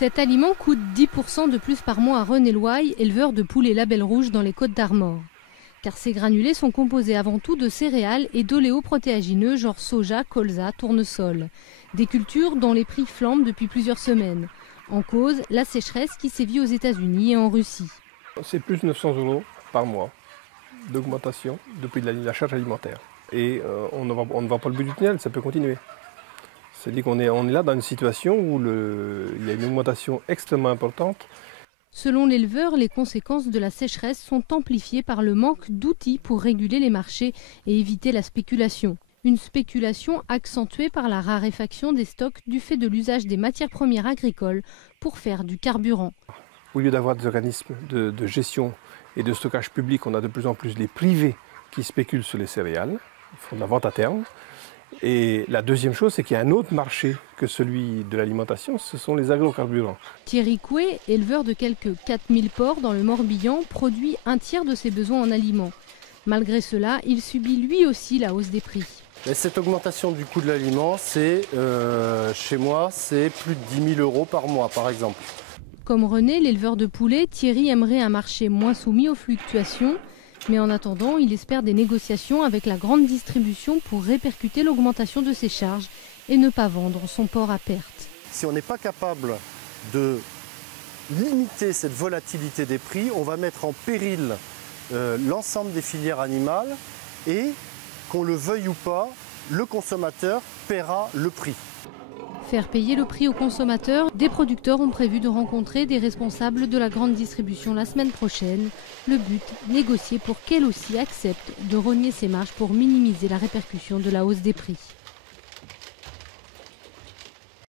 Cet aliment coûte 10% de plus par mois à René Loye, éleveur de poulets label rouge dans les Côtes-d'Armor. Car ces granulés sont composés avant tout de céréales et d'oléoprotéagineux genre soja, colza, tournesol. Des cultures dont les prix flambent depuis plusieurs semaines. En cause, la sécheresse qui sévit aux États-Unis et en Russie. C'est plus de 900 € par mois d'augmentation depuis la charge alimentaire. Et on ne voit pas le bout du tunnel, ça peut continuer. C'est-à-dire qu'on est là dans une situation où il y a une augmentation extrêmement importante. Selon l'éleveur, les conséquences de la sécheresse sont amplifiées par le manque d'outils pour réguler les marchés et éviter la spéculation. Une spéculation accentuée par la raréfaction des stocks du fait de l'usage des matières premières agricoles pour faire du carburant. Au lieu d'avoir des organismes de gestion et de stockage public, on a de plus en plus les privés qui spéculent sur les céréales, font de la vente à terme. Et la deuxième chose, c'est qu'il y a un autre marché que celui de l'alimentation, ce sont les agrocarburants. Thierry Coué, éleveur de quelques 4000 porcs dans le Morbihan, produit un tiers de ses besoins en aliments. Malgré cela, il subit lui aussi la hausse des prix. Et cette augmentation du coût de l'aliment, chez moi, c'est plus de 10 000 € par mois, par exemple. Comme René, l'éleveur de poulets, Thierry aimerait un marché moins soumis aux fluctuations. Mais en attendant, il espère des négociations avec la grande distribution pour répercuter l'augmentation de ses charges et ne pas vendre son porc à perte. Si on n'est pas capable de limiter cette volatilité des prix, on va mettre en péril l'ensemble des filières animales et, qu'on le veuille ou pas, le consommateur paiera le prix. Faire payer le prix aux consommateurs, des producteurs ont prévu de rencontrer des responsables de la grande distribution la semaine prochaine. Le but, négocier pour qu'elle aussi accepte de rogner ses marges pour minimiser la répercussion de la hausse des prix.